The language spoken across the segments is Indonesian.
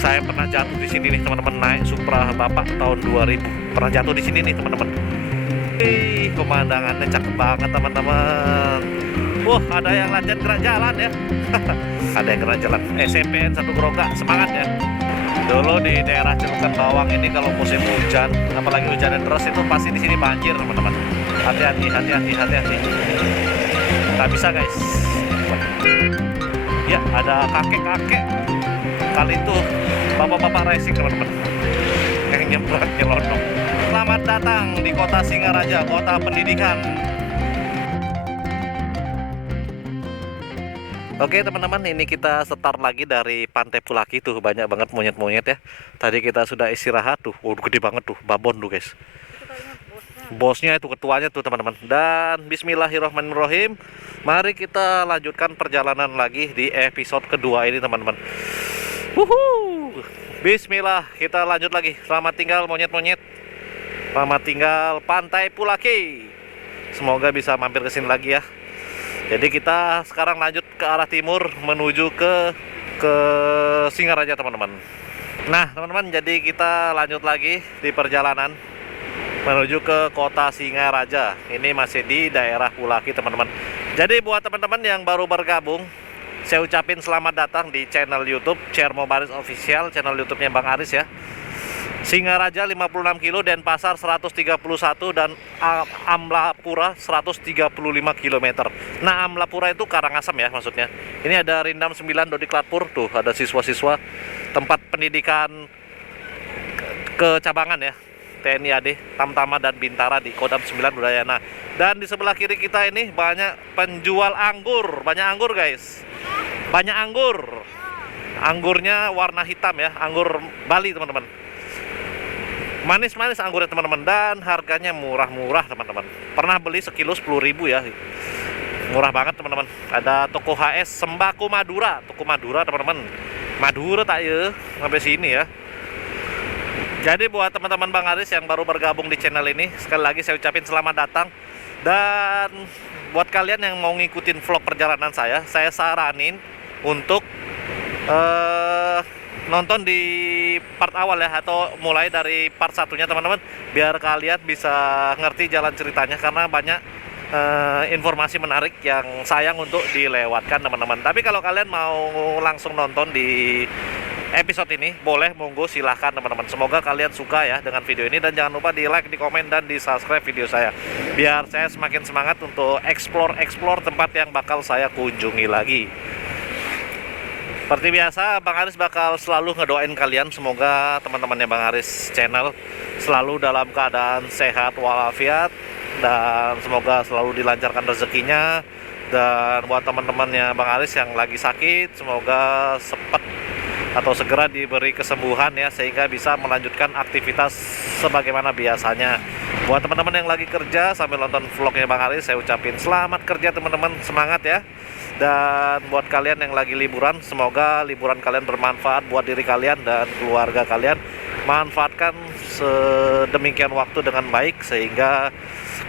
Saya pernah jatuh di sini nih teman-teman, naik Supra Bapak tahun 2000. Pernah jatuh di sini nih teman-teman. Pemandangannya cakep banget teman-teman. Wah, ada yang latihan gerak jalan ya. Ada yang gerak jalan. SMPN 1 Groga, semangat ya. Dulu di daerah Celukan Bawang ini kalau musim hujan, apalagi hujan deras itu pasti di sini banjir teman-teman. Hati-hati, hati-hati, hati-hati. Nggak bisa guys. Ya, ada kakek-kakek. Kali itu bapak-bapak racing teman-teman. Yang nyebrang nyelonong. Selamat datang di kota Singaraja, kota pendidikan. Oke teman-teman, ini kita start lagi dari Pantai Pulaki tuh, banyak banget monyet-monyet ya. Tadi kita sudah istirahat tuh, gede banget tuh, babon tuh guys. Bosnya itu, ketuanya tuh teman-teman. Dan bismillahirrahmanirrahim, mari kita lanjutkan perjalanan lagi di episode kedua ini teman-teman. Bismillah, kita lanjut lagi. Selamat tinggal monyet-monyet. Selamat tinggal Pantai Pulaki. Semoga bisa mampir ke sini lagi ya. Jadi kita sekarang lanjut ke arah timur menuju ke Singaraja teman-teman. Nah teman-teman, jadi kita lanjut lagi di perjalanan menuju ke kota Singaraja. Ini masih di daerah Pulaki teman-teman. Jadi buat teman-teman yang baru bergabung, saya ucapin selamat datang di channel YouTube Cermo Baris Official, channel YouTube-nya Bang Aris ya. Singaraja 56 kilo, Denpasar 131, dan Amlapura 135 km. Nah, Amlapura itu Karangasem ya maksudnya. Ini ada Rindam 9 Dodiklatpur, tuh ada siswa-siswa tempat pendidikan kecabangan ya. TNI AD, Tamtama dan Bintara di Kodam 9 Udayana. Dan di sebelah kiri kita ini banyak penjual anggur, banyak anggur guys. Banyak anggur. Anggurnya warna hitam ya, anggur Bali teman-teman. Manis-manis anggurnya teman-teman, dan harganya murah-murah teman-teman. Pernah beli sekilo 10.000 ya. Murah banget teman-teman. Ada toko HS Sembako Madura, toko Madura teman-teman. Madura tak ya sampai sini ya. Jadi buat teman-teman Bang Aris yang baru bergabung di channel ini, sekali lagi saya ucapin selamat datang. Dan buat kalian yang mau ngikutin vlog perjalanan saya saranin untuk nonton di part awal ya, atau mulai dari part satunya teman-teman, biar kalian bisa ngerti jalan ceritanya, karena banyak informasi menarik yang sayang untuk dilewatkan teman-teman. Tapi kalau kalian mau langsung nonton di episode ini, boleh, monggo silahkan teman-teman. Semoga kalian suka ya dengan video ini, dan jangan lupa di like, di komen, dan di subscribe video saya, biar saya semakin semangat untuk explore tempat yang bakal saya kunjungi lagi. Seperti biasa, Bang Aris bakal selalu ngedoain kalian, semoga teman-temannya Bang Aris channel selalu dalam keadaan sehat walafiat, dan semoga selalu dilancarkan rezekinya. Dan buat teman-temannya Bang Aris yang lagi sakit, semoga cepat atau segera diberi kesembuhan ya, sehingga bisa melanjutkan aktivitas sebagaimana biasanya. Buat teman-teman yang lagi kerja sambil nonton vlognya Bang Aris, saya ucapin selamat kerja teman-teman, semangat ya. Dan buat kalian yang lagi liburan, semoga liburan kalian bermanfaat buat diri kalian dan keluarga kalian. Manfaatkan sedemikian waktu dengan baik, sehingga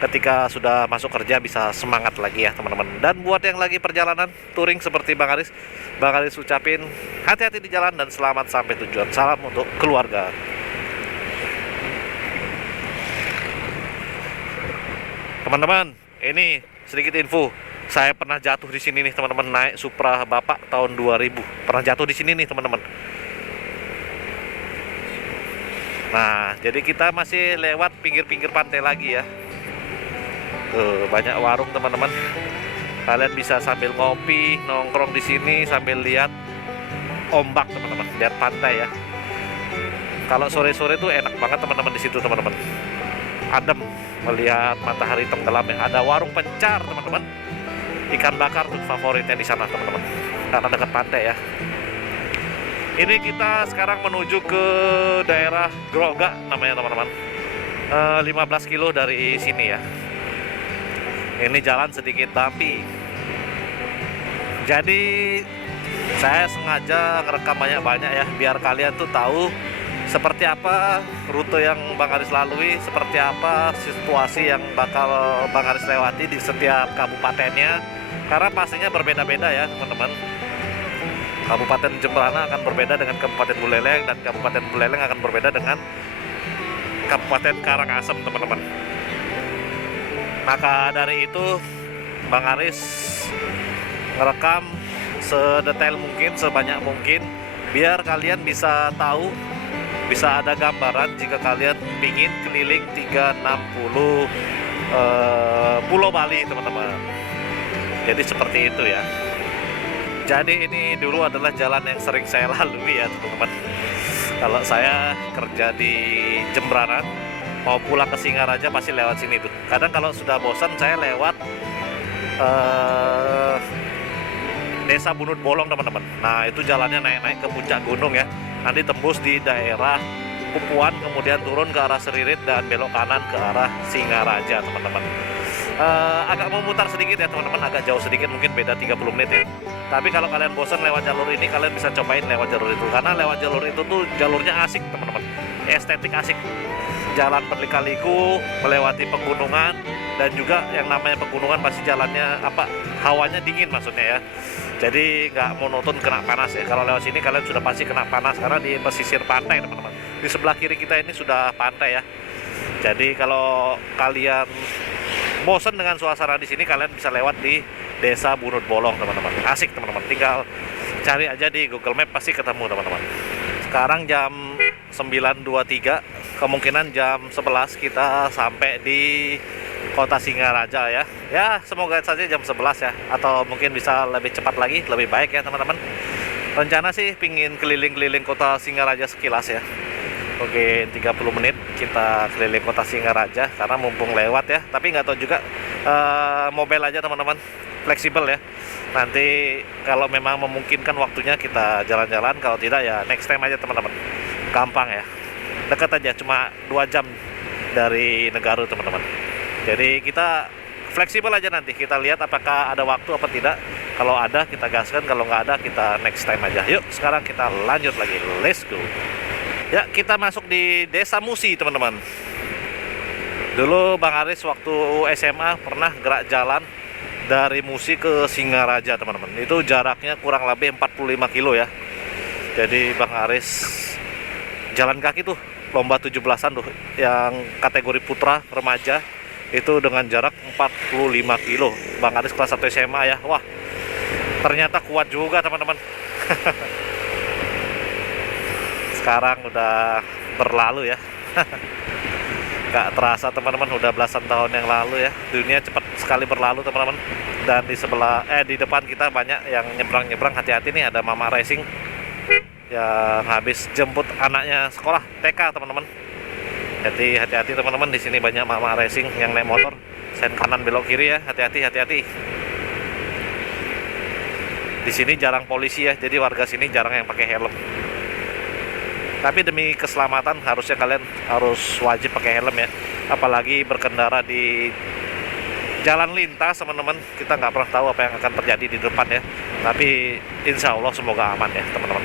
ketika sudah masuk kerja bisa semangat lagi ya teman-teman. Dan buat yang lagi perjalanan touring seperti Bang Aris ucapin hati-hati di jalan dan selamat sampai tujuan. Salam untuk keluarga. Teman-teman, ini sedikit info. Saya pernah jatuh di sini nih teman-teman, naik Supra Bapak tahun 2000. Pernah jatuh di sini nih teman-teman. Nah, jadi kita masih lewat pinggir-pinggir pantai lagi ya. Banyak warung teman-teman. Kalian bisa sambil ngopi, nongkrong di sini sambil lihat ombak teman-teman, lihat pantai ya. Kalau sore-sore tuh enak banget teman-teman di situ teman-teman. Adem melihat matahari tenggelam ya. Ada warung pencar teman-teman. Ikan bakar tuh favoritnya di sana teman-teman, karena dekat pantai ya. Ini kita sekarang menuju ke daerah Groga namanya teman-teman. 15 kilo dari sini ya. Ini jalan sedikit bumpy. Jadi saya sengaja ngerekam banyak-banyak ya, biar kalian tuh tahu seperti apa rute yang Bang Aris lalui, seperti apa situasi yang bakal Bang Aris lewati di setiap kabupatennya, karena pastinya berbeda-beda ya teman-teman. Kabupaten Jembrana akan berbeda dengan Kabupaten Buleleng, dan Kabupaten Buleleng akan berbeda dengan Kabupaten Karangasem, teman-teman. Maka dari itu Bang Aris ngerekam sedetail mungkin, sebanyak mungkin, biar kalian bisa tahu, bisa ada gambaran jika kalian ingin keliling 360 Pulau Bali, teman-teman. Jadi seperti itu ya. Jadi ini dulu adalah jalan yang sering saya lalui ya, teman-teman. Kalau saya kerja di Jembrana, mau pulang ke Singaraja pasti lewat sini tuh. Kadang kalau sudah bosan saya lewat Desa Bunut Bolong, teman-teman. Nah, itu jalannya naik-naik ke puncak gunung ya. Nanti tembus di daerah Pupuan, kemudian turun ke arah Seririt dan belok kanan ke arah Singaraja, teman-teman. Agak memutar sedikit ya, teman-teman, agak jauh sedikit, mungkin beda 30 menit ya. Tapi kalau kalian bosan lewat jalur ini, kalian bisa cobain lewat jalur itu, karena lewat jalur itu tuh jalurnya asik, teman-teman. Estetik asik. Jalan berliku-liku, melewati pegunungan, dan juga yang namanya pegunungan pasti jalannya hawanya dingin maksudnya ya. Jadi nggak monoton, kena panas ya. Kalau lewat sini kalian sudah pasti kena panas karena di pesisir pantai, teman-teman. Di sebelah kiri kita ini sudah pantai ya. Jadi kalau kalian bosan dengan suasana di sini, kalian bisa lewat di Desa Bunut Bolong, teman-teman. Asik, teman-teman. Tinggal cari aja di Google Map, pasti ketemu, teman-teman. Sekarang jam 9.23, kemungkinan jam 11 kita sampai di Kota Singaraja ya. Ya, semoga saja jam 11 ya, atau mungkin bisa lebih cepat lagi, lebih baik ya, teman-teman. Rencana sih pingin keliling-keliling Kota Singaraja sekilas ya. Oke, 30 menit kita keliling Kota Singaraja karena mumpung lewat ya. Tapi nggak tahu juga, mobile aja, teman-teman, fleksibel ya. Nanti kalau memang memungkinkan waktunya kita jalan-jalan, kalau tidak ya next time aja, teman-teman. Gampang ya, dekat aja, cuma 2 jam dari Negaru, teman-teman. Jadi kita fleksibel aja, nanti kita lihat apakah ada waktu apa tidak. Kalau ada kita gaskan, kalau nggak ada kita next time aja. Yuk, sekarang kita lanjut lagi, let's go. Ya, kita masuk di Desa Musi, teman-teman. Dulu Bang Aris waktu SMA pernah gerak jalan dari Musi ke Singaraja, teman-teman. Itu jaraknya kurang lebih 45 kilo ya. Jadi Bang Aris jalan kaki tuh, lomba 17-an tuh, yang kategori putra remaja, itu dengan jarak 45 kilo. Bang Aris kelas 1 SMA ya. Wah, ternyata kuat juga, teman-teman. Sekarang udah berlalu ya. Gak terasa, teman-teman, udah belasan tahun yang lalu ya. Dunia cepat sekali berlalu, teman-teman. Dan di di depan kita banyak yang nyebrang-nyebrang. Hati-hati nih, ada Mama Racing yang habis jemput anaknya sekolah TK, teman-teman. Jadi hati-hati, teman-teman, di sini banyak Mama Racing yang naik motor. Sen kanan belok kiri ya, hati-hati, hati-hati. Di sini jarang polisi ya, jadi warga sini jarang yang pakai helm. Tapi demi keselamatan harusnya kalian harus wajib pakai helm ya. Apalagi berkendara di jalan lintas, teman-teman. Kita nggak pernah tahu apa yang akan terjadi di depan ya. Tapi insya Allah semoga aman ya, teman-teman.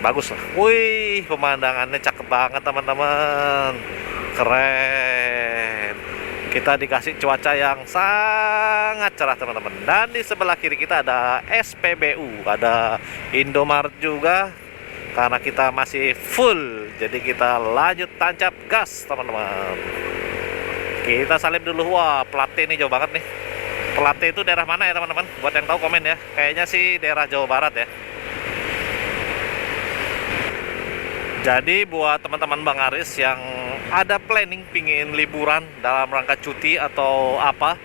Bagus lah. Wih, pemandangannya cakep banget, teman-teman. Keren. Kita dikasih cuaca yang sangat cerah, teman-teman. Dan di sebelah kiri kita ada SPBU, ada Indomaret juga. Karena kita masih full, jadi kita lanjut tancap gas, teman-teman. Kita salib dulu. Wah, Plate ini jauh banget nih. Plate itu daerah mana ya, teman-teman? Buat yang tahu komen ya. Kayaknya sih daerah Jawa Barat ya. Jadi buat teman-teman Bang Aris yang ada planning pingin liburan dalam rangka cuti atau apa,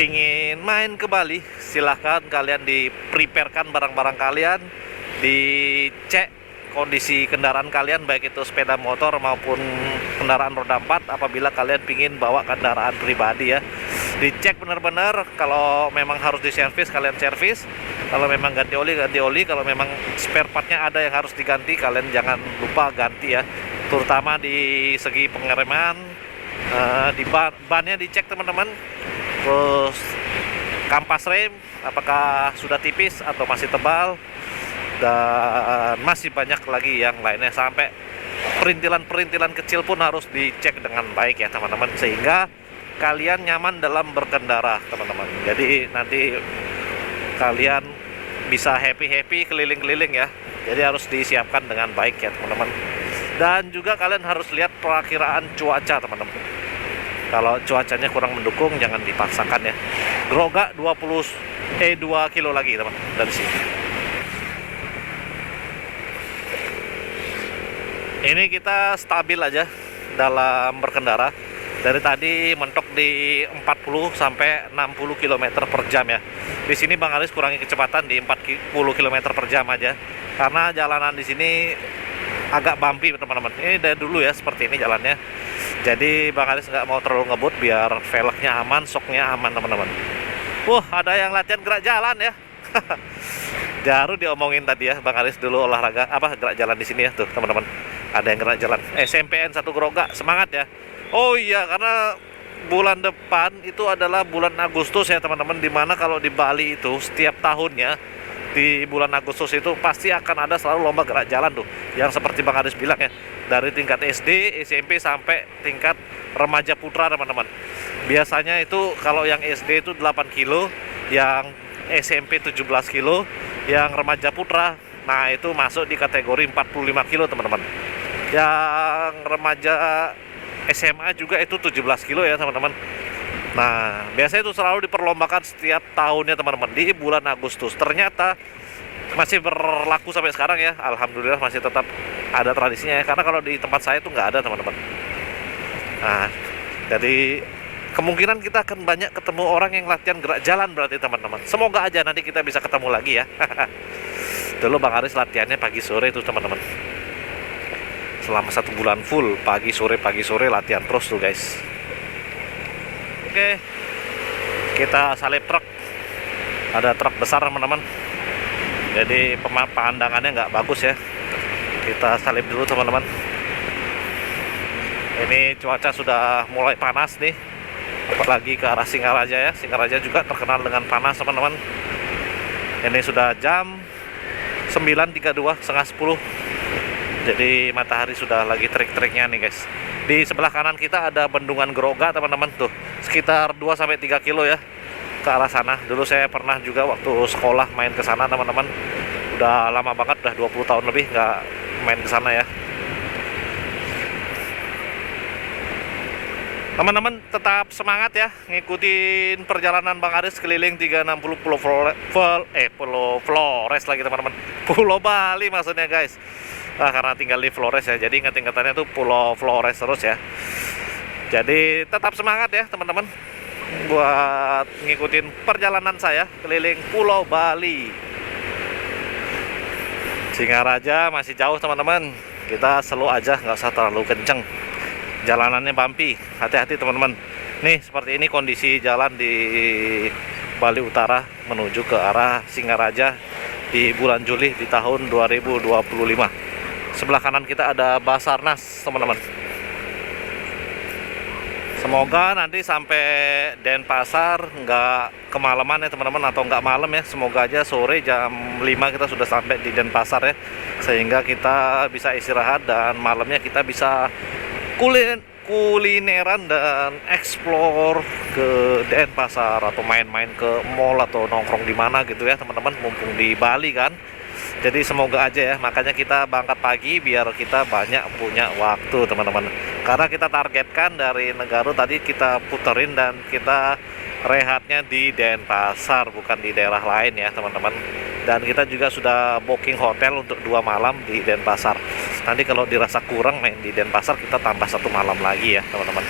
pingin main ke Bali, silahkan kalian di-preparekan barang-barang kalian, dicek kondisi kendaraan kalian, baik itu sepeda motor maupun kendaraan roda 4. Apabila kalian pingin bawa kendaraan pribadi ya, dicek benar-benar. Kalau memang harus diservis, kalian servis. Kalau memang ganti oli, kalau memang spare partnya ada yang harus diganti, kalian jangan lupa ganti ya. Terutama di segi pengereman, di bannya dicek, teman-teman. Terus kampas rem apakah sudah tipis atau masih tebal, dan masih banyak lagi yang lainnya, sampai perintilan-perintilan kecil pun harus dicek dengan baik ya, teman-teman, sehingga kalian nyaman dalam berkendara, teman-teman. Jadi nanti kalian bisa happy keliling-keliling ya. Jadi harus disiapkan dengan baik ya teman-teman. Dan juga kalian harus lihat perakiraan cuaca teman-teman. Kalau cuacanya kurang mendukung jangan dipaksakan ya. Groga 2 kilo lagi teman dari sini. Ini kita stabil aja dalam berkendara. Dari tadi mentok di 40 sampai 60 km per jam ya. Di sini Bang Aris kurangi kecepatan di 40 km per jam aja. Karena jalanan di sini agak bumpy teman-teman. Ini dari dulu ya seperti ini jalannya. Jadi Bang Aris nggak mau terlalu ngebut biar velgnya aman, shocknya aman teman-teman. Wah, ada yang latihan gerak jalan ya. Jaru diomongin tadi ya Bang Aris dulu olahraga gerak jalan di sini ya tuh teman-teman. Ada yang gerak jalan. SMPN 1 Groga, semangat ya. Oh iya, karena bulan depan itu adalah bulan Agustus ya teman-teman, dimana kalau di Bali itu setiap tahunnya di bulan Agustus itu pasti akan ada selalu lomba gerak jalan tuh, yang seperti Bang Aris bilang ya, dari tingkat SD, SMP sampai tingkat remaja putra teman-teman. Biasanya itu kalau yang SD itu 8 kilo, yang SMP 17 kilo, yang remaja putra nah itu masuk di kategori 45 kilo teman-teman. Yang remaja SMA juga itu 17 kilo ya teman-teman. Nah biasanya itu selalu diperlombakan setiap tahunnya teman-teman di bulan Agustus. Ternyata masih berlaku sampai sekarang ya. Alhamdulillah masih tetap ada tradisinya ya. Karena kalau di tempat saya itu nggak ada teman-teman. Nah jadi kemungkinan kita akan banyak ketemu orang yang latihan gerak jalan berarti teman-teman. Semoga aja nanti kita bisa ketemu lagi ya. Dulu Bang Aris latihannya pagi sore itu teman-teman. Selama 1 bulan full pagi sore latihan terus tuh guys. Oke, kita salip truk. Ada truk besar teman-teman, jadi pandangannya nggak bagus ya. Kita salip dulu teman-teman. Ini cuaca sudah mulai panas nih, apalagi ke arah Singaraja ya. Singaraja juga terkenal dengan panas teman-teman. Ini sudah jam 9.32, setengah 10. Jadi matahari sudah lagi terik-teriknya nih guys. Di sebelah kanan kita ada bendungan Groga teman-teman tuh, sekitar 2-3 kilo ya ke arah sana. Dulu saya pernah juga waktu sekolah main ke sana teman-teman. Udah lama banget, udah 20 tahun lebih nggak main ke sana ya. Teman-teman tetap semangat ya, ngikutin perjalanan Bang Aris keliling 360 Pulau Flores lagi teman-teman. Pulau Bali maksudnya guys. Nah, karena tinggal di Flores ya, jadi ingat-ingatannya tuh Pulau Flores terus ya. Jadi tetap semangat ya teman-teman buat ngikutin perjalanan saya keliling Pulau Bali. Singaraja masih jauh teman-teman, kita slow aja, nggak usah terlalu kenceng. Jalanannya bumpy, hati-hati teman-teman. Nih seperti ini kondisi jalan di Bali Utara menuju ke arah Singaraja di bulan Juli di tahun 2025. Sebelah kanan kita ada Basarnas teman-teman. Semoga nanti sampai Denpasar nggak kemalaman ya teman-teman, atau nggak malam ya. Semoga aja sore jam 5 kita sudah sampai di Denpasar ya, sehingga kita bisa istirahat dan malamnya kita bisa kulineran dan explore ke Denpasar, atau main-main ke mall atau nongkrong di mana gitu ya teman-teman, mumpung di Bali kan. Jadi semoga aja ya, makanya kita berangkat pagi biar kita banyak punya waktu teman-teman. Karena kita targetkan dari Negara tadi kita puterin dan kita rehatnya di Denpasar, bukan di daerah lain ya teman-teman. Dan kita juga sudah booking hotel untuk 2 malam di Denpasar. Nanti kalau dirasa kurang main di Denpasar, kita tambah 1 malam lagi ya teman-teman.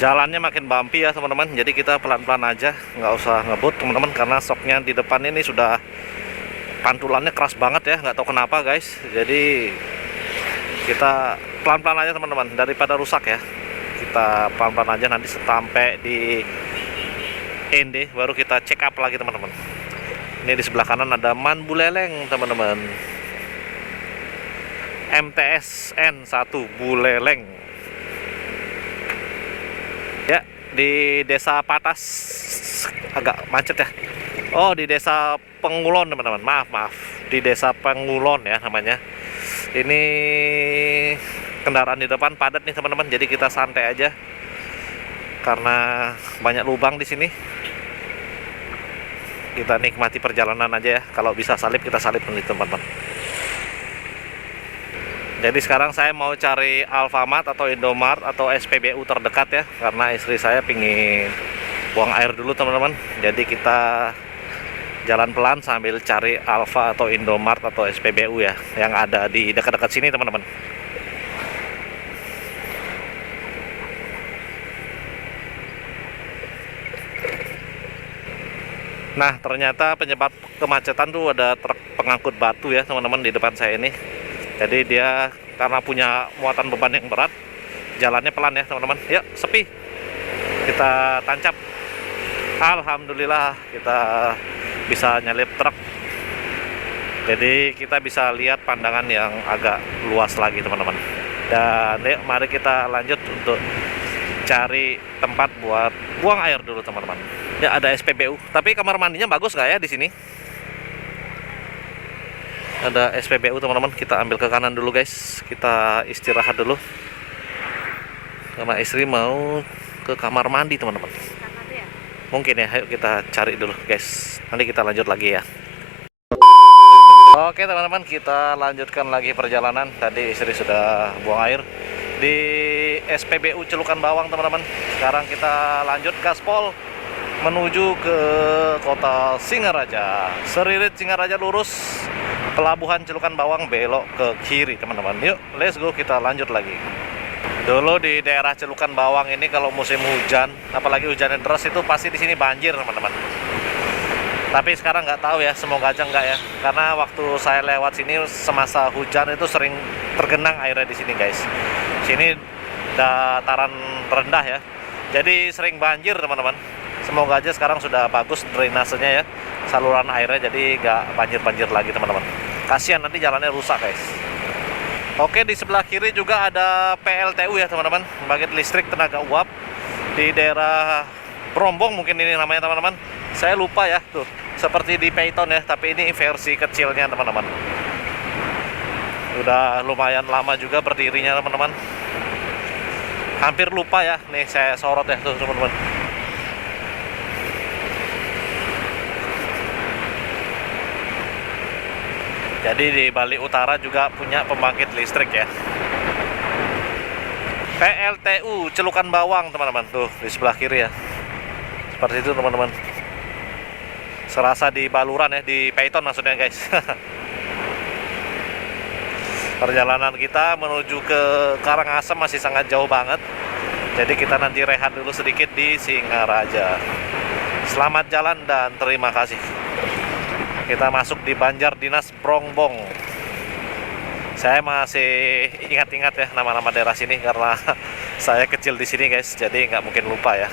Jalannya makin bumpy ya teman-teman, jadi kita pelan-pelan aja, nggak usah ngebut teman-teman, karena soknya di depan ini sudah pantulannya keras banget ya, nggak tahu kenapa guys. Jadi kita pelan-pelan aja teman-teman, daripada rusak ya. Kita pelan-pelan aja, nanti sampai di Ende baru kita check up lagi teman-teman. Ini di sebelah kanan ada Man Buleleng teman-teman, MTSN 1 Buleleng ya, di desa Patas. Agak macet ya. Oh, di desa Pengulon teman-teman, maaf di desa Pengulon ya namanya. Ini kendaraan di depan padat nih teman-teman, jadi kita santai aja karena banyak lubang di sini. kita nikmati perjalanan aja ya. Kalau bisa salip kita salip nih teman-teman. Jadi sekarang saya mau cari Alfamart atau Indomart atau SPBU terdekat ya, karena istri saya pingin buang air dulu teman-teman. Jadi kita jalan pelan sambil cari Alfa atau Indomart atau SPBU ya, yang ada di dekat-dekat sini teman-teman. Nah, ternyata penyebab kemacetan tuh ada truk pengangkut batu ya teman-teman di depan saya ini. Jadi dia karena punya muatan beban yang berat, jalannya pelan ya teman-teman. Yuk, sepi. Kita tancap. Alhamdulillah kita bisa nyalip truk. Jadi kita bisa lihat pandangan yang agak luas lagi teman-teman. Dan yuk, mari kita lanjut untuk cari tempat buat buang air dulu teman-teman. Ya, ada SPBU. Tapi kamar mandinya bagus nggak ya di sini? Ada SPBU teman-teman. Kita ambil ke kanan dulu guys. Kita istirahat dulu. Karena istri mau ke kamar mandi teman-teman. Mungkin ya, ayo kita cari dulu guys. Nanti kita lanjut lagi ya. Oke teman-teman, kita lanjutkan lagi perjalanan. Tadi istri sudah buang air di SPBU Celukan Bawang teman-teman. Sekarang kita lanjut gaspol menuju ke kota Singaraja. Seririt Singaraja lurus, pelabuhan Celukan Bawang belok ke kiri teman-teman. Yuk, let's go, kita lanjut lagi. Dulu di daerah Celukan Bawang ini kalau musim hujan, apalagi hujannya deras itu pasti di sini banjir teman-teman. Tapi sekarang nggak tahu ya, semoga aja nggak ya. Karena waktu saya lewat sini semasa hujan itu sering tergenang airnya di sini guys. Sini dataran rendah ya, jadi sering banjir teman-teman. Semoga aja sekarang sudah bagus drainasenya ya, saluran airnya, jadi nggak banjir-banjir lagi teman-teman. Kasihan nanti jalannya rusak guys. Oke, di sebelah kiri juga ada PLTU ya teman-teman, pembangkit listrik tenaga uap di daerah Brombong mungkin ini namanya teman-teman. Saya lupa ya, tuh seperti di Peyton ya, tapi ini versi kecilnya teman-teman. Udah lumayan lama juga berdirinya teman-teman. Hampir lupa ya, nih saya sorot ya tuh teman-teman. Jadi di Bali Utara juga punya pembangkit listrik ya. PLTU Celukan Bawang teman-teman, tuh di sebelah kiri ya. Seperti itu teman-teman. Serasa di Baluran ya, di Peyton maksudnya guys. Perjalanan kita menuju ke Karangasem masih sangat jauh banget. Jadi kita nanti rehat dulu sedikit di Singaraja. Selamat jalan dan terima kasih. Kita masuk di Banjar Dinas Brongbong. Saya masih ingat-ingat ya nama-nama daerah sini karena saya kecil di sini guys, jadi nggak mungkin lupa ya.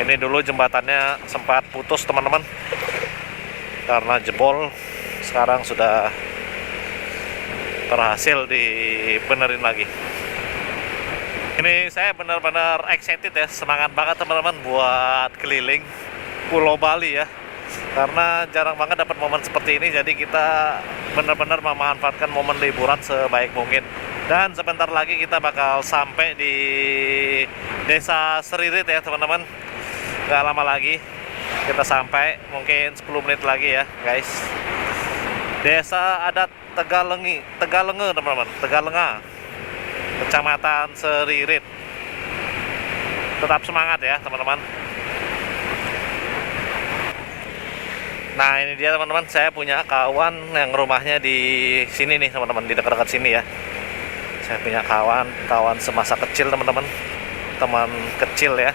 Ini dulu jembatannya sempat putus teman-teman karena jebol. Sekarang sudah berhasil dibenerin lagi. Ini saya benar-benar excited ya, semangat banget teman-teman buat keliling Pulau Bali ya. Karena jarang banget dapat momen seperti ini, jadi kita benar-benar memanfaatkan momen liburan sebaik mungkin. Dan sebentar lagi kita bakal sampai di Desa Seririt ya teman-teman. Gak lama lagi kita sampai, mungkin 10 menit lagi ya guys. Desa adat Tegalenge teman-teman, Tegalenga, Kecamatan Seririt. Tetap semangat ya teman-teman. Nah ini dia teman-teman, saya punya kawan yang rumahnya di sini nih teman-teman, di dekat-dekat sini ya. Saya punya kawan semasa kecil teman-teman, teman kecil ya.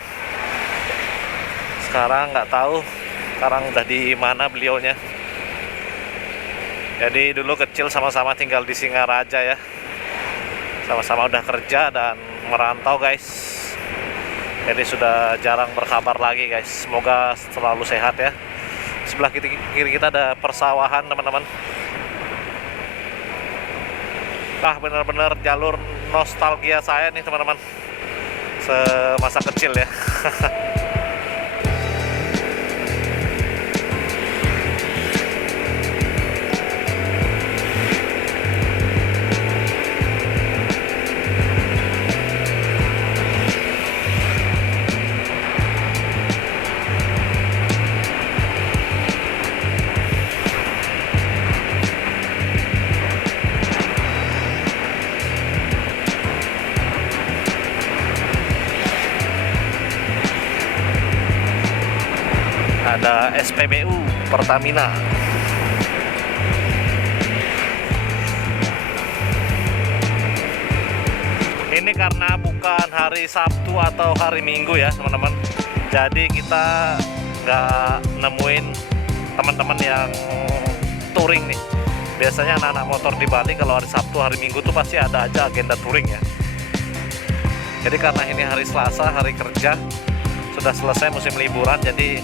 Sekarang nggak tahu, sekarang udah di mana beliaunya. Jadi dulu kecil sama-sama tinggal di Singaraja ya. Sama-sama udah kerja dan merantau guys. Jadi sudah jarang berkabar lagi guys. Semoga selalu sehat ya. Sebelah kiri kita ada persawahan teman-teman. Benar-benar jalur nostalgia saya nih teman-teman, semasa kecil ya. SPBU Pertamina. Ini karena bukan hari Sabtu atau hari Minggu ya teman-teman, jadi kita nggak nemuin teman-teman yang touring nih. Biasanya anak-anak motor di Bali kalau hari Sabtu, hari Minggu tuh pasti ada aja agenda touring ya. Jadi karena ini hari Selasa, hari kerja, sudah selesai musim liburan, jadi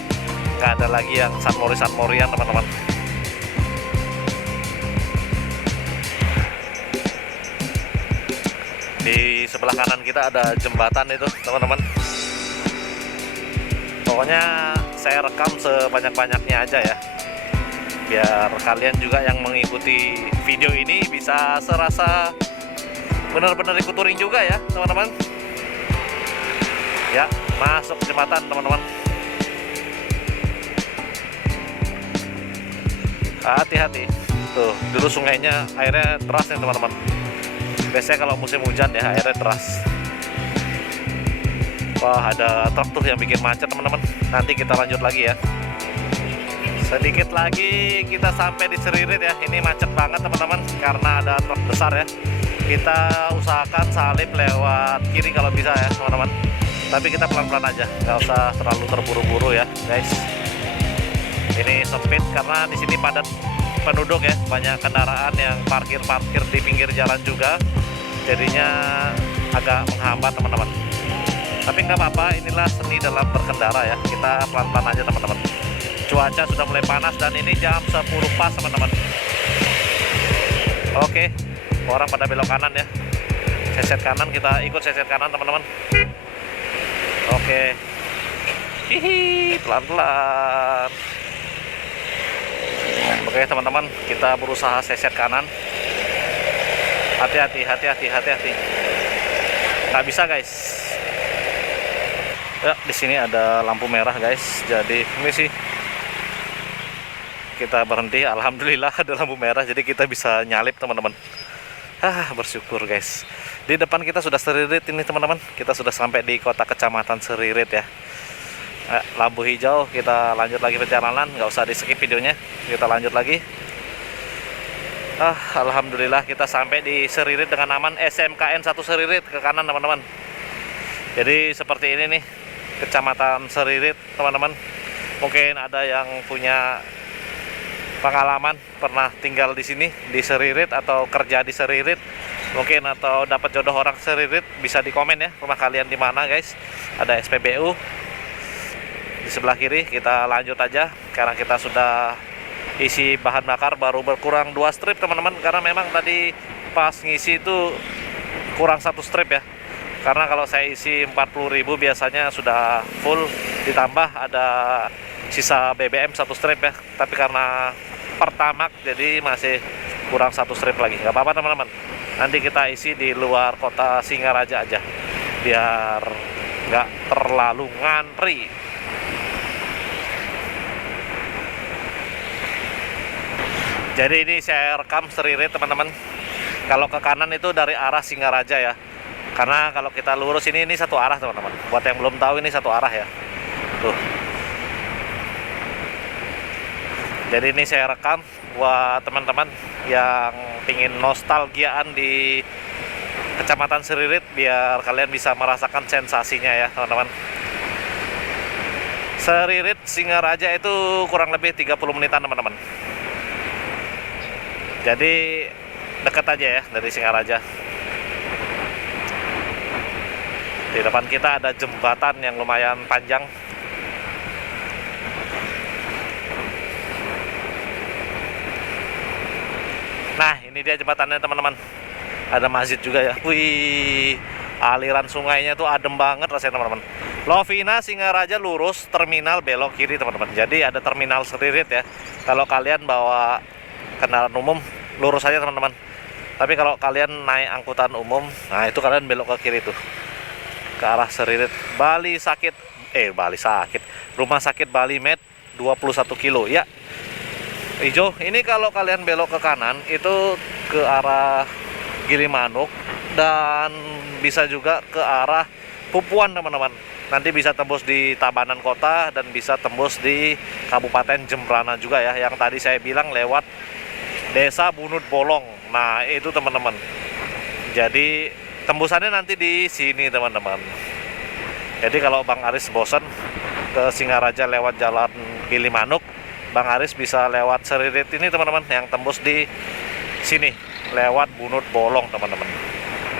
nggak ada lagi yang sunmori-sunmorian teman-teman. Di sebelah kanan kita ada jembatan itu teman-teman. Pokoknya saya rekam sebanyak-banyaknya aja ya, biar kalian juga yang mengikuti video ini bisa serasa benar-benar ikut touring juga ya teman-teman. Ya, masuk jembatan teman-teman. Hati-hati. Tuh, dulu sungainya airnya deras nih teman-teman. Biasanya kalau musim hujan ya airnya deras. Wah, ada truk tuh yang bikin macet teman-teman. Nanti kita lanjut lagi ya. Sedikit lagi kita sampai di Seririt ya. Ini macet banget teman-teman karena ada truk besar ya. Kita usahakan salip lewat kiri kalau bisa ya teman-teman. Tapi kita pelan-pelan aja, nggak usah terlalu terburu-buru ya guys. Ini sempit karena di sini padat penduduk ya, banyak kendaraan yang parkir di pinggir jalan juga, jadinya agak menghambat teman-teman. Tapi nggak apa-apa, inilah seni dalam berkendara ya. Kita pelan-pelan aja teman-teman. Cuaca sudah mulai panas dan ini jam 10 pas teman-teman. Oke, orang pada belok kanan ya. Seset kanan, kita ikut seset kanan teman-teman. Oke, hihi, pelan-pelan. Oke teman-teman, kita berusaha seset kanan. Hati-hati. Nggak bisa guys. Ya, di sini ada lampu merah guys. Jadi ini sih kita berhenti. Alhamdulillah ada lampu merah, jadi kita bisa nyalip teman-teman. Bersyukur guys. Di depan kita sudah Seririt ini teman-teman. Kita sudah sampai di kota kecamatan Seririt ya. Lampu hijau, kita lanjut lagi perjalanan. Nggak usah di skip videonya, kita lanjut lagi. Alhamdulillah kita sampai di Seririt dengan aman. SMKN 1 Seririt ke kanan teman-teman. Jadi seperti ini nih kecamatan Seririt teman-teman. Mungkin ada yang punya pengalaman pernah tinggal di sini di Seririt atau kerja di Seririt mungkin, atau dapat jodoh orang Seririt, bisa di komen ya rumah kalian di mana guys. Ada SPBU di sebelah kiri. Kita lanjut aja karena kita sudah isi bahan bakar, baru berkurang 2 strip teman-teman, karena memang tadi pas ngisi itu kurang 1 strip ya. Karena kalau saya isi 40.000 biasanya sudah full, ditambah ada sisa BBM 1 strip ya. Tapi karena Pertamax jadi masih kurang 1 strip lagi. Nggak apa-apa teman-teman, nanti kita isi di luar kota Singaraja aja biar nggak terlalu ngantri. Jadi ini saya rekam Seririt teman-teman. Kalau ke kanan itu dari arah Singaraja ya, karena kalau kita lurus ini satu arah teman-teman. Buat yang belum tahu, ini satu arah ya. Tuh. Jadi ini saya rekam buat teman-teman yang pingin nostalgiaan di kecamatan Seririt, biar kalian bisa merasakan sensasinya ya teman-teman. Seririt Singaraja itu kurang lebih 30 menitan teman-teman. Jadi dekat aja ya dari Singaraja. Di depan kita ada jembatan yang lumayan panjang. Nah, ini dia jembatannya teman-teman. Ada masjid juga ya. Wih, aliran sungainya tuh adem banget rasanya teman-teman. Lovina Singaraja lurus, terminal belok kiri teman-teman. Jadi ada terminal Seririt ya. Kalau kalian bawa kendaraan umum lurus aja teman-teman. Tapi kalau kalian naik angkutan umum, nah itu kalian belok ke kiri tuh, ke arah Seririt. Bali Sakit, Rumah Sakit Bali Med 21 kilo ya. Hijau. Ini kalau kalian belok ke kanan itu ke arah Gilimanuk dan bisa juga ke arah Pupuan teman-teman. nanti bisa tembus di Tabanan Kota dan bisa tembus di Kabupaten Jembrana juga ya, yang tadi saya bilang lewat Desa Bunut Bolong. Nah itu teman-teman, jadi tembusannya nanti di sini teman-teman. Jadi kalau Bang Aris bosan ke Singaraja lewat jalan Gilimanuk, Bang Aris bisa lewat Seririt ini teman-teman, yang tembus di sini lewat Bunut Bolong teman-teman.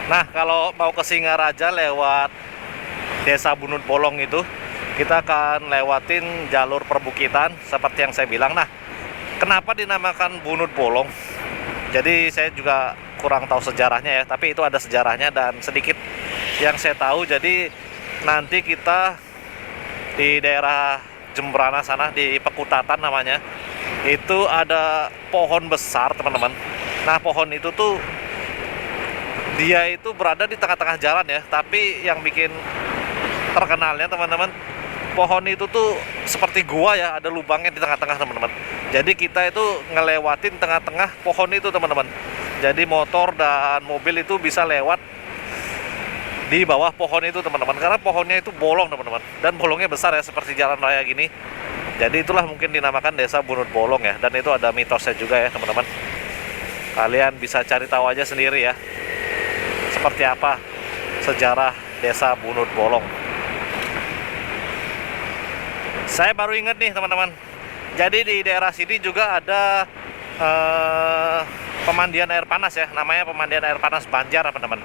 Nah kalau mau ke Singaraja lewat Desa Bunut Bolong itu, kita akan lewatin jalur perbukitan seperti yang saya bilang. Nah, kenapa dinamakan Bunut Bolong? Jadi saya juga kurang tahu sejarahnya ya, tapi itu ada sejarahnya dan sedikit yang saya tahu. Jadi nanti kita di daerah Jembrana sana, di Pekutatan namanya, itu ada pohon besar teman-teman. Nah pohon itu tuh dia itu berada di tengah-tengah jalan ya, tapi yang bikin terkenalnya teman-teman, pohon itu tuh seperti gua ya, ada lubangnya di tengah-tengah teman-teman. Jadi kita itu ngelewatin tengah-tengah pohon itu teman-teman. Jadi motor dan mobil itu bisa lewat di bawah pohon itu teman-teman, karena pohonnya itu bolong teman-teman, dan bolongnya besar ya seperti jalan raya gini. Jadi itulah mungkin dinamakan Desa Bunut Bolong ya, dan itu ada mitosnya juga ya teman-teman. Kalian bisa cari tahu aja sendiri ya, seperti apa sejarah Desa Bunut Bolong. Saya baru ingat nih teman-teman, jadi di daerah sini juga ada pemandian air panas ya, namanya pemandian air panas Banjar teman-teman.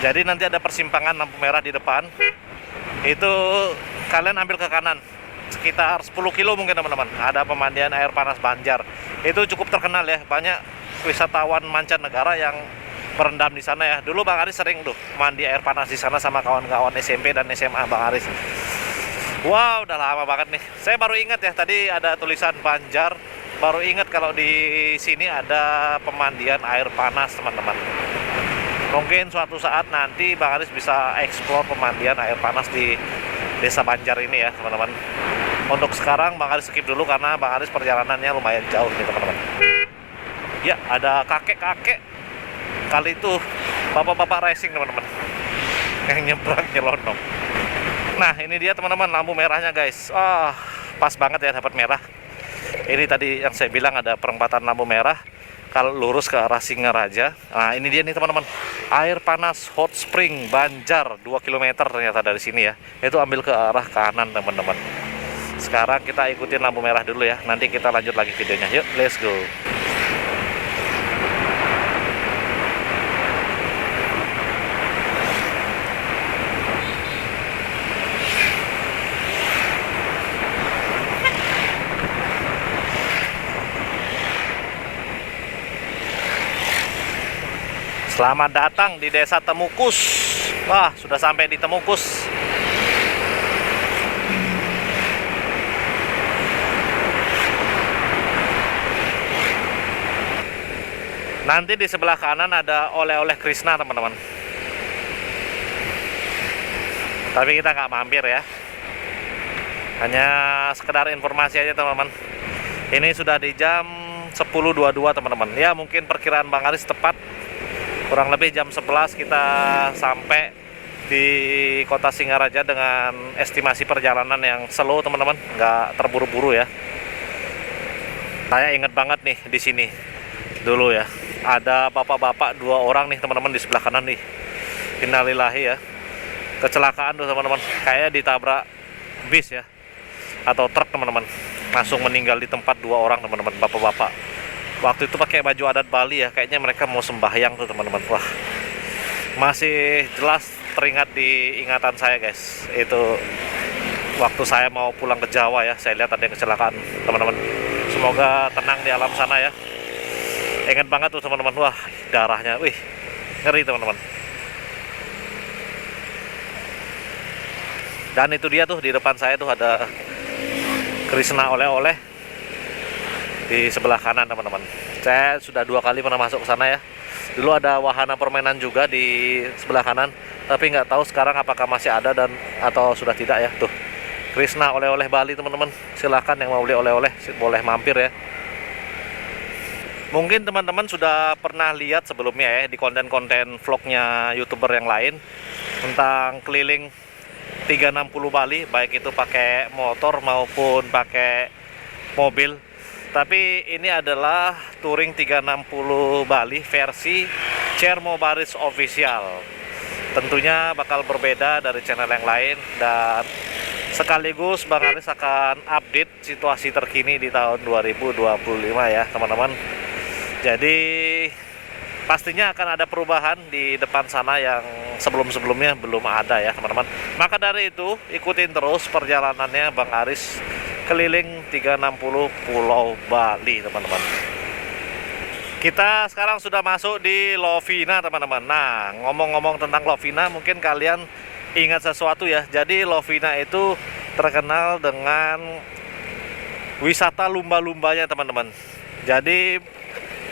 Jadi nanti ada persimpangan lampu merah di depan, itu kalian ambil ke kanan sekitar 10 kilo mungkin teman-teman, ada pemandian air panas Banjar. Itu cukup terkenal ya, banyak wisatawan mancanegara yang berendam di sana ya. Dulu Bang Aris sering tuh mandi air panas di sana sama kawan-kawan SMP dan SMA Bang Aris. Wow, udah lama banget nih. Saya baru ingat ya, tadi ada tulisan Banjar. Baru ingat kalau di sini ada pemandian air panas, teman-teman. Mungkin suatu saat nanti Bang Aris bisa eksplor pemandian air panas di Desa Banjar ini ya, teman-teman. Untuk sekarang Bang Aris skip dulu karena Bang Aris perjalanannya lumayan jauh nih, teman-teman. Ya, ada kakek-kakek. Kali itu bapak-bapak racing, teman-teman. Yang nyebrang nyelonong. Nah ini dia teman-teman lampu merahnya guys. Pas banget ya dapat merah. Ini tadi yang saya bilang ada perempatan lampu merah kalau lurus ke arah Singaraja. Nah ini dia nih teman-teman, air panas hot spring Banjar 2 km ternyata dari sini ya. Itu ambil ke arah kanan teman-teman. Sekarang kita ikutin lampu merah dulu ya, nanti kita lanjut lagi videonya. Yuk let's go. Selamat datang di Desa Temukus. Wah, sudah sampai di Temukus. Nanti di sebelah kanan ada oleh-oleh Krishna, teman-teman. Tapi kita nggak mampir ya. Hanya sekedar informasi aja, teman-teman. Ini sudah di jam 10.22, teman-teman. Ya, mungkin perkiraan Bang Aris tepat. Kurang lebih jam 11 kita sampai di kota Singaraja dengan estimasi perjalanan yang slow teman-teman, nggak terburu-buru ya. Saya inget banget nih di sini dulu ya, ada bapak-bapak 2 orang nih teman-teman di sebelah kanan nih. Innalillahi ya, kecelakaan tuh teman-teman, kayaknya ditabrak bis ya atau truk teman-teman, langsung meninggal di tempat 2 orang teman-teman, bapak-bapak. Waktu itu pakai baju adat Bali ya, kayaknya mereka mau sembahyang tuh teman-teman. Wah, masih jelas teringat di ingatan saya guys. Itu waktu saya mau pulang ke Jawa ya, saya lihat ada yang kecelakaan teman-teman. Semoga tenang di alam sana ya. Ingat banget tuh teman-teman, wah darahnya, wih ngeri teman-teman. Dan itu dia tuh di depan saya tuh ada Krishna oleh-oleh di sebelah kanan teman-teman. Saya sudah 2 kali pernah masuk ke sana ya. Dulu ada wahana permainan juga di sebelah kanan, tapi nggak tahu sekarang apakah masih ada dan atau sudah tidak ya. Tuh Krishna oleh-oleh Bali teman-teman. Silahkan yang mau beli oleh-oleh boleh mampir ya. Mungkin teman-teman sudah pernah lihat sebelumnya ya di konten-konten vlognya YouTuber yang lain tentang keliling 360 Bali, baik itu pakai motor maupun pakai mobil. Tapi ini adalah touring 360 Bali versi Cermo Baris Official. Tentunya bakal berbeda dari channel yang lain, dan sekaligus Bang Aris akan update situasi terkini di tahun 2025 ya teman-teman. Jadi pastinya akan ada perubahan di depan sana yang sebelum-sebelumnya belum ada ya teman-teman. Maka dari itu ikutin terus perjalanannya Bang Aris keliling 360 Pulau Bali teman-teman. Kita sekarang sudah masuk di Lovina teman-teman. Nah, ngomong-ngomong tentang Lovina, mungkin kalian ingat sesuatu ya. Jadi Lovina itu terkenal dengan wisata lumba-lumbanya teman-teman. Jadi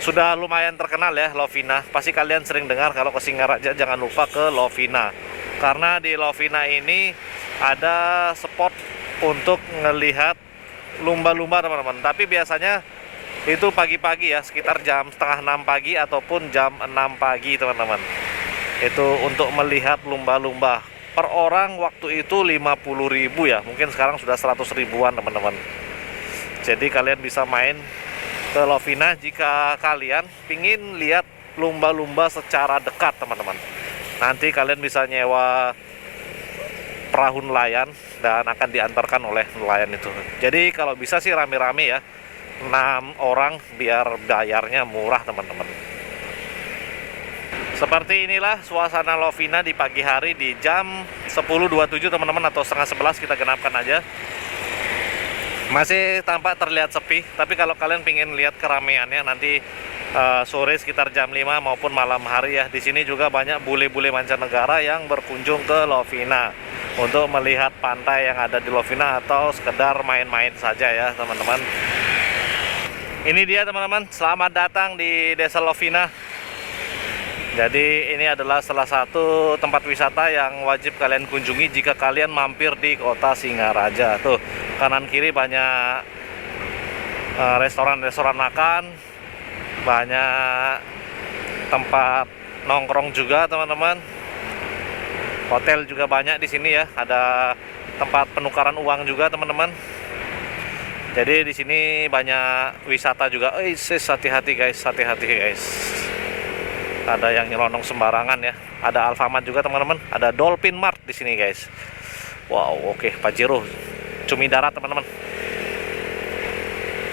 sudah lumayan terkenal ya Lovina. Pasti kalian sering dengar kalau ke Singaraja jangan lupa ke Lovina. Karena di Lovina ini ada spot untuk ngelihat lumba-lumba teman-teman. Tapi biasanya itu pagi-pagi ya, sekitar jam setengah 6 pagi ataupun jam 6 pagi teman-teman. Itu untuk melihat lumba-lumba. Per orang waktu itu 50.000 ya. Mungkin sekarang sudah 100 ribuan teman-teman. Jadi kalian bisa main ke Lovina jika kalian pingin lihat lumba-lumba secara dekat teman-teman. Nanti kalian bisa nyewa perahu nelayan dan akan diantarkan oleh nelayan itu. Jadi kalau bisa sih rame-rame ya, 6 orang biar bayarnya murah teman-teman. Seperti inilah suasana Lovina di pagi hari di jam 10.27 teman-teman, atau setengah 11 kita genapkan aja. Masih tampak terlihat sepi, tapi kalau kalian pengen lihat keramaiannya nanti sore sekitar jam 5 maupun malam hari ya. Di sini juga banyak bule-bule mancanegara yang berkunjung ke Lovina untuk melihat pantai yang ada di Lovina atau sekedar main-main saja ya teman-teman. Ini dia teman-teman, selamat datang di Desa Lovina. Jadi ini adalah salah satu tempat wisata yang wajib kalian kunjungi jika kalian mampir di kota Singaraja. Tuh kanan kiri banyak restoran-restoran makan, banyak tempat nongkrong juga teman-teman. Hotel juga banyak di sini ya, ada tempat penukaran uang juga teman-teman. Jadi di sini banyak wisata juga. Hati-hati guys, hati-hati guys. Ada yang nyelonong sembarangan ya. Ada Alfamart juga teman-teman. Ada Dolphin Mart di sini guys. Wow, oke, Pajero. Cumi darat teman-teman.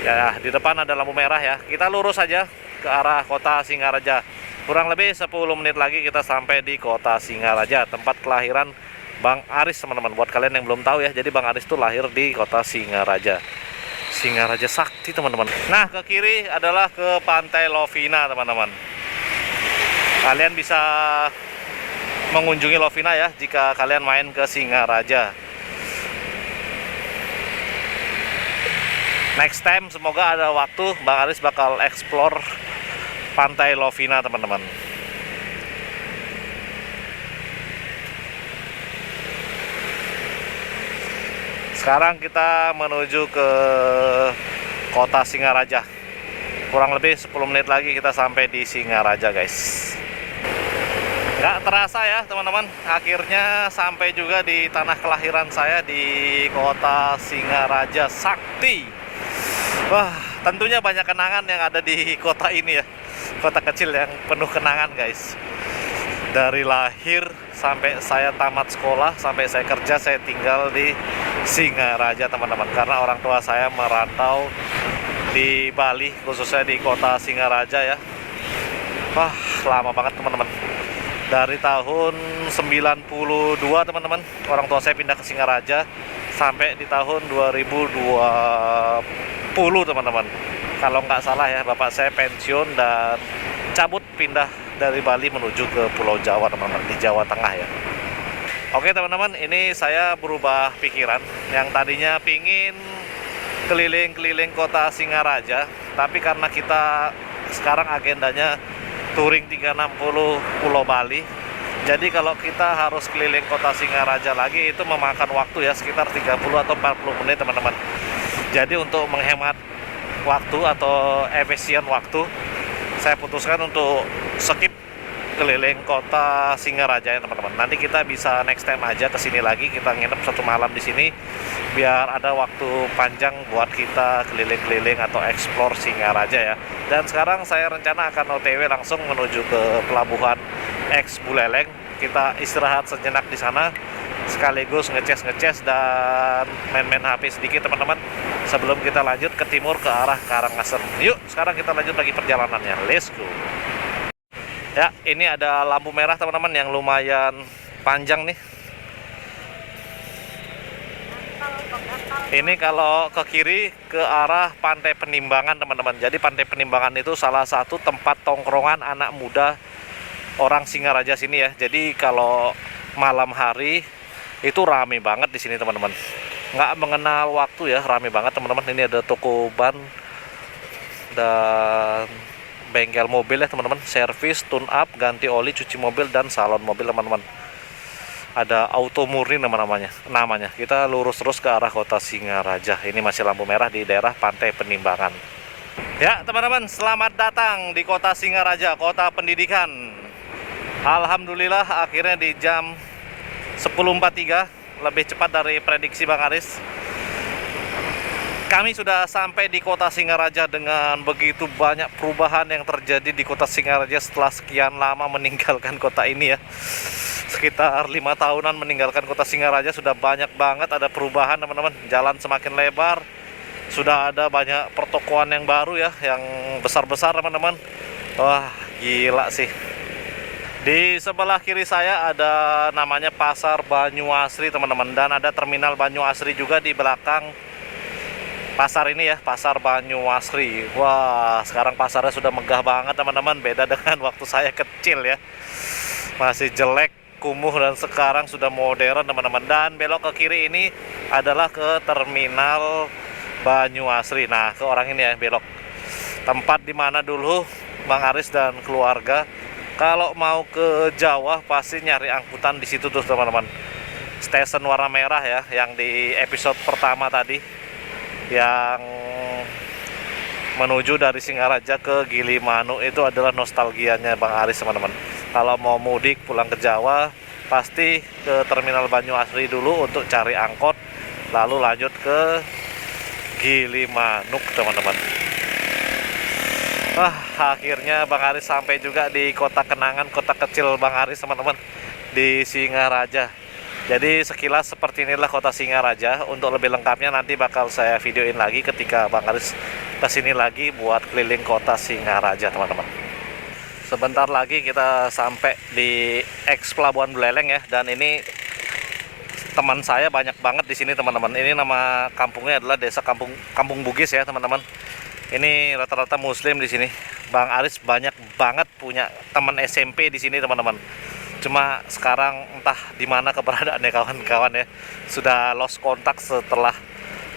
Ya, di depan ada lampu merah ya. Kita lurus saja ke arah kota Singaraja. Kurang lebih 10 menit lagi kita sampai di kota Singaraja, tempat kelahiran Bang Aris teman-teman. Buat kalian yang belum tahu ya, jadi Bang Aris itu lahir di kota Singaraja. Singaraja Sakti teman-teman. Nah, ke kiri adalah ke pantai Lovina teman-teman. Kalian bisa mengunjungi Lovina ya jika kalian main ke Singaraja. Next time semoga ada waktu Bang Aris bakal explore pantai Lovina teman-teman. Sekarang kita menuju ke kota Singaraja. Kurang lebih 10 menit lagi kita sampai di Singaraja guys. Nggak terasa ya teman-teman, akhirnya sampai juga di tanah kelahiran saya di kota Singaraja Sakti. Wah, tentunya banyak kenangan yang ada di kota ini ya. Kota kecil yang penuh kenangan guys. Dari lahir sampai saya tamat sekolah, sampai saya kerja, saya tinggal di Singaraja teman-teman. Karena orang tua saya merantau di Bali, khususnya di kota Singaraja ya. Wah, lama banget teman-teman. Dari tahun 92 teman-teman, orang tua saya pindah ke Singaraja sampai di tahun 2020 teman-teman. Kalau nggak salah ya, bapak saya pensiun dan cabut pindah dari Bali menuju ke Pulau Jawa teman-teman, di Jawa Tengah ya. Oke teman-teman, ini saya berubah pikiran. Yang tadinya pingin keliling-keliling kota Singaraja, tapi karena kita sekarang agendanya touring 360 Pulau Bali, jadi kalau kita harus keliling kota Singaraja lagi itu memakan waktu ya sekitar 30 atau 40 menit teman-teman. Jadi untuk menghemat waktu atau efisien waktu, saya putuskan untuk skip keliling kota Singaraja ya teman-teman. Nanti kita bisa next time aja ke sini lagi, kita nginep 1 malam di sini biar ada waktu panjang buat kita keliling-keliling atau explore Singaraja ya. Dan sekarang saya rencana akan OTW langsung menuju ke pelabuhan X Buleleng. Kita istirahat sejenak di sana, sekaligus ngecas dan main-main HP sedikit teman-teman, sebelum kita lanjut ke timur ke arah Karangasem. Yuk, sekarang kita lanjut lagi perjalanannya. Let's go. Ya, ini ada lampu merah teman-teman yang lumayan panjang nih. Ini kalau ke kiri ke arah Pantai Penimbangan teman-teman. Jadi Pantai Penimbangan itu salah satu tempat tongkrongan anak muda orang Singaraja sini ya. Jadi kalau malam hari itu rame banget di sini teman-teman. Nggak mengenal waktu ya, rame banget teman-teman. Ini ada toko ban dan bengkel mobil ya teman-teman, servis, tune up, ganti oli, cuci mobil, dan salon mobil teman-teman. Ada Auto Murni namanya. Kita lurus terus ke arah kota Singaraja. Ini masih lampu merah di daerah Pantai Penimbangan. Ya teman-teman, selamat datang di kota Singaraja, kota pendidikan. Alhamdulillah akhirnya di jam 10.43, lebih cepat dari prediksi Bang Aris. Kami sudah sampai di kota Singaraja dengan begitu banyak perubahan yang terjadi di kota Singaraja setelah sekian lama meninggalkan kota ini ya. Sekitar 5 tahunan meninggalkan kota Singaraja, sudah banyak banget ada perubahan teman-teman. Jalan semakin lebar, sudah ada banyak pertokoan yang baru ya, yang besar-besar teman-teman. Wah, gila sih. Di sebelah kiri saya ada namanya Pasar Banyuasri teman-teman, dan ada terminal Banyuasri juga di belakang pasar ini ya, Pasar Banyuasri. Wah, sekarang pasarnya sudah megah banget teman-teman, beda dengan waktu saya kecil ya. Masih jelek, kumuh, dan sekarang sudah modern teman-teman. Dan belok ke kiri ini adalah ke terminal Banyuasri. Nah, ke orang ini ya belok. Tempat dimana dulu Bang Aris dan keluarga kalau mau ke Jawa pasti nyari angkutan di situ tuh teman-teman. Stesen warna merah ya, yang di episode pertama tadi, yang menuju dari Singaraja ke Gilimanuk, itu adalah nostalgianya Bang Aris teman-teman. Kalau mau mudik pulang ke Jawa pasti ke terminal Banyuasri dulu untuk cari angkot, lalu lanjut ke Gilimanuk teman-teman. Akhirnya Bang Aris sampai juga di kota kenangan, kota kecil Bang Aris teman-teman, di Singaraja. Jadi sekilas seperti inilah kota Singaraja. Untuk lebih lengkapnya nanti bakal saya videoin lagi ketika Bang Aris kesini lagi buat keliling kota Singaraja teman-teman. Sebentar lagi kita sampai di X Pelabuhan Buleleng ya. Dan ini teman saya banyak banget di sini teman-teman. Ini nama kampungnya adalah Desa Kampung Bugis ya teman-teman. Ini rata-rata Muslim di sini. Bang Aris banyak banget punya teman SMP di sini teman-teman. Cuma sekarang entah di mana keberadaannya kawan-kawan ya. Sudah lost kontak setelah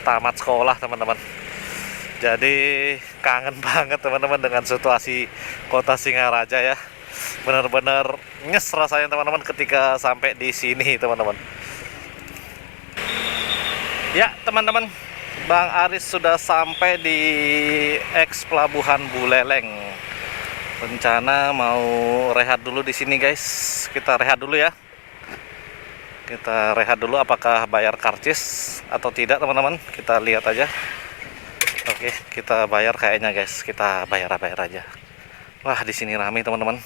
tamat sekolah teman-teman. Jadi kangen banget teman-teman dengan situasi kota Singaraja ya. Benar-benar nyes rasanya teman-teman ketika sampai di sini teman-teman. Ya teman-teman, Bang Aris sudah sampai di X Pelabuhan Buleleng. Rencana mau rehat dulu di sini guys. Kita rehat dulu ya. Kita rehat dulu, apakah bayar karcis atau tidak teman-teman. Kita lihat aja. Oke, kita bayar kayaknya guys. Kita bayar aja. Wah, di sini ramai teman-teman.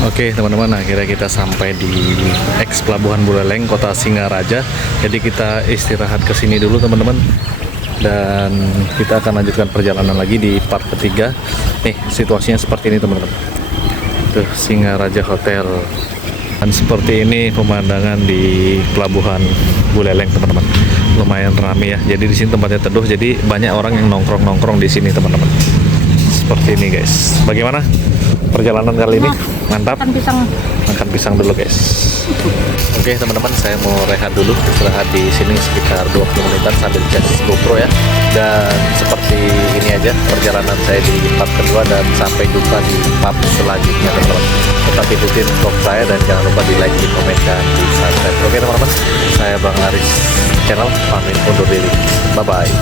Oke teman-teman, akhirnya kita sampai di X Pelabuhan Buleleng, kota Singaraja. Jadi kita istirahat ke sini dulu teman-teman. Dan kita akan lanjutkan perjalanan lagi di part ketiga. Nih, situasinya seperti ini teman-teman. Tuh, Singaraja Hotel. Dan seperti ini pemandangan di Pelabuhan Buleleng teman-teman. Lumayan ramai ya. Jadi di sini tempatnya teduh, jadi banyak orang yang nongkrong-nongkrong di sini teman-teman. Seperti ini guys. Bagaimana perjalanan kali ini? Mantap. Makan pisang dulu guys. Oke teman-teman, saya mau rehat dulu, istirahat di sini sekitar 20 menitan sambil cas GoPro ya. Dan seperti ini aja perjalanan saya di part kedua, dan sampai jumpa di part selanjutnya teman-teman. Tetap ikutin vlog saya dan jangan lupa di like, di komen, dan di subscribe. Oke teman-teman, saya Bang Aris channel pamit undur diri. Bye bye.